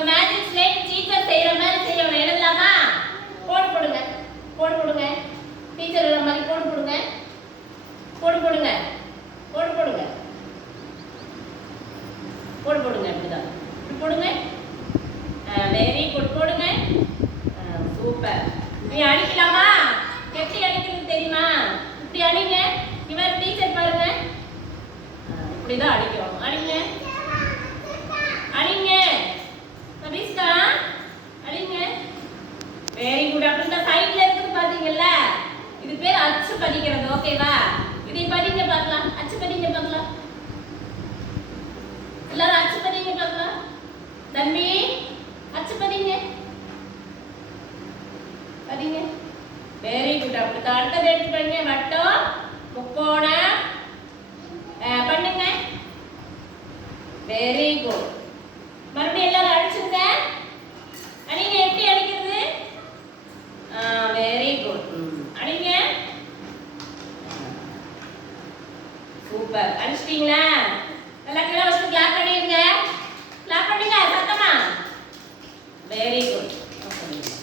இப்ப magic slate teacher செய்யற மாதிரி செய்யணும். எழுதலாமா? கோடு போடுங்க. கோடு போடுங்க. டீச்சர் எழுதுற மாதிரி கோடு போடுங்க. கோடு போடுங்க. கோடு போடுங்க. கோடு போடுங்க. இப்படிதான் இப்படி போடுங்க. Very good. போடுங்க. சூப்பர். நீ அடிக்கலாமா? எப்படி அடிக்கிறது தெரியுமா? இப்படி அடிங்க. இவர் டீச்சர் பாருங்க. இப்படிதான் அடிக்கிறோம். அடிங்க அடிங்க சபீஸ்கா அடிங்க. Very good. அப்படி இந்த சைடுல இருக்குது பாத்தீங்கல்ல, இது பேர் அச்சு பதிக்கிறது. ஓகேவா? இதை படிங்க பார்க்கலாம். அச்சு படிங்க பார்க்கலாம். எல்லாரும் அச்சு படிங்க பார்க்கலாம். தம்பி அச்சு படிங்க. படிங்க. Very good. அப்படி அடுத்தது எடுத்து படிங்க. வட்டம், முக்கோணம் பண்ணுங்க. Very good. மறுபடியும் எல்லாரும் அடிச்சுங்க. அடிங்க. எப்படி அடிக்கிறது? Very good. அடிங்க. சூப்பர். அடிச்சிட்டீங்களா?